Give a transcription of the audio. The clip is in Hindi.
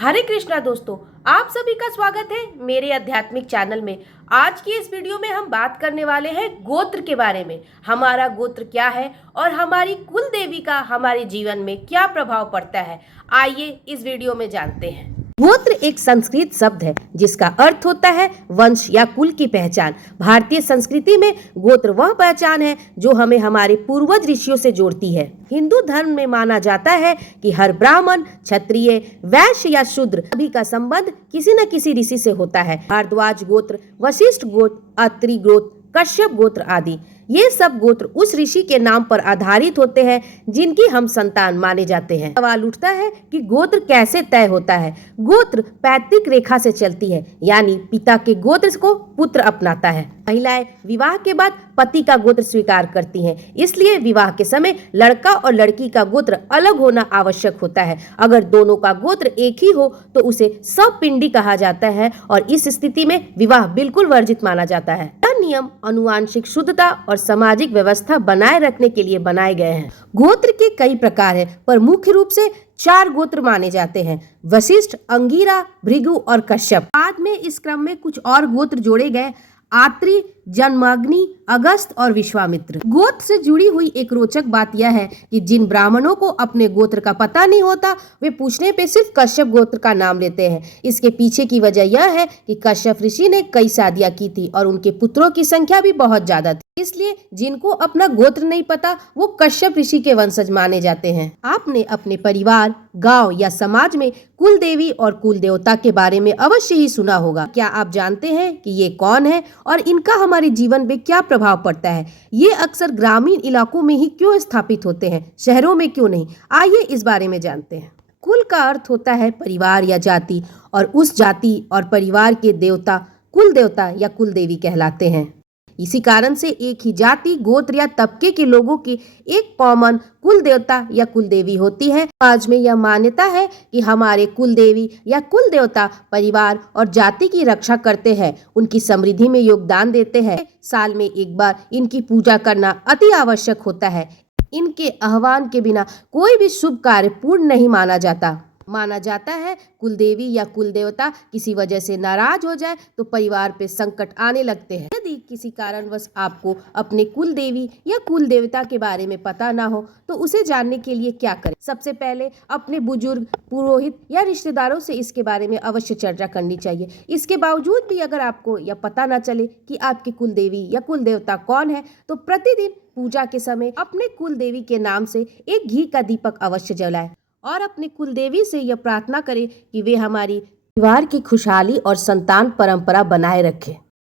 हरे कृष्णा दोस्तों, आप सभी का स्वागत है मेरे आध्यात्मिक चैनल में। आज की इस वीडियो में हम बात करने वाले हैं गोत्र के बारे में। हमारा गोत्र क्या है और हमारी कुल देवी का हमारे जीवन में क्या प्रभाव पड़ता है, आइए इस वीडियो में जानते हैं। गोत्र एक संस्कृत शब्द है जिसका अर्थ होता है वंश या कुल की पहचान। भारतीय संस्कृति में गोत्र वह पहचान है जो हमें हमारे पूर्वज ऋषियों से जोड़ती है। हिंदू धर्म में माना जाता है कि हर ब्राह्मण, क्षत्रिय, वैश्य या शूद्र सभी का संबंध किसी न किसी ऋषि से होता है। भारद्वाज गोत्र, वशिष्ठ गोत्र, अत्रि गोत्र, कश्यप गोत्र आदि ये सब गोत्र उस ऋषि के नाम पर आधारित होते हैं जिनकी हम संतान माने जाते हैं। सवाल उठता है कि गोत्र कैसे तय होता है। गोत्र पैतृक रेखा से चलती है, यानी पिता के गोत्र को पुत्र अपनाता है। महिलाएं विवाह के बाद पति का गोत्र स्वीकार करती हैं, इसलिए विवाह के समय लड़का और लड़की का गोत्र अलग होना आवश्यक होता है। अगर दोनों का गोत्र एक ही हो तो उसे सवपिंडी कहा जाता है और इस स्थिति में विवाह बिल्कुल वर्जित माना जाता है। यह नियम आनुवांशिक शुद्धता और सामाजिक व्यवस्था बनाए रखने के लिए बनाए गए हैं। गोत्र के कई प्रकार हैं, पर मुख्य रूप से 4 गोत्र माने जाते हैं: वशिष्ठ, अंगिरा, भृगु और कश्यप। बाद में इस क्रम में कुछ और गोत्र जोड़े गए: आत्रि, जन्माग्नि, अगस्त और विश्वामित्र। गोत्र से जुड़ी हुई एक रोचक बात यह है कि जिन ब्राह्मणों को अपने गोत्र का पता नहीं होता वे पूछने पे सिर्फ कश्यप गोत्र का नाम लेते हैं। इसके पीछे की वजह यह है कि कश्यप ऋषि ने कई शादियां की थी और उनके पुत्रों की संख्या भी बहुत ज्यादा थी, इसलिए जिनको अपना गोत्र नहीं पता वो कश्यप ऋषि के वंशज माने जाते हैं। आपने अपने परिवार, गांव या समाज में कुल देवी और कुल देवता के बारे में अवश्य ही सुना होगा। क्या आप जानते हैं कि ये कौन है और इनका हमारे जीवन में क्या प्रभाव पड़ता है? ये अक्सर ग्रामीण इलाकों में ही क्यों स्थापित होते हैं, शहरों में क्यों नहीं? आइए इस बारे में जानते हैं। कुल का अर्थ होता है परिवार या जाति, और उस जाति और परिवार के देवता कुल देवता या कुल देवी कहलाते हैं। इसी कारण से एक ही जाति, गोत्र या तबके के लोगों की एक कॉमन कुल देवता या कुल देवी होती है। आज में यह मान्यता है कि हमारे कुल देवी या कुल देवता परिवार और जाति की रक्षा करते हैं, उनकी समृद्धि में योगदान देते हैं। साल में एक बार इनकी पूजा करना अति आवश्यक होता है। इनके आह्वान के बिना कोई भी शुभ कार्य पूर्ण नहीं माना जाता है। कुल देवी या कुल देवता किसी वजह से नाराज हो जाए तो परिवार पे संकट आने लगते हैं। यदि किसी कारणवश आपको अपने कुल देवी या कुल देवता के बारे में पता ना हो तो उसे जानने के लिए क्या करें? सबसे पहले अपने बुजुर्ग, पुरोहित या रिश्तेदारों से इसके बारे में अवश्य चर्चा करनी चाहिए। इसके बावजूद भी अगर आपको यह पता ना चले कि आपकी कुल देवी या कुल देवता कौन है तो प्रतिदिन पूजा के समय अपने कुल देवी के नाम से एक घी का दीपक अवश्य जलाएं और अपने कुल देवी से यह प्रार्थना करें कि वे हमारी परिवार की खुशहाली और संतान परंपरा बनाए रखें।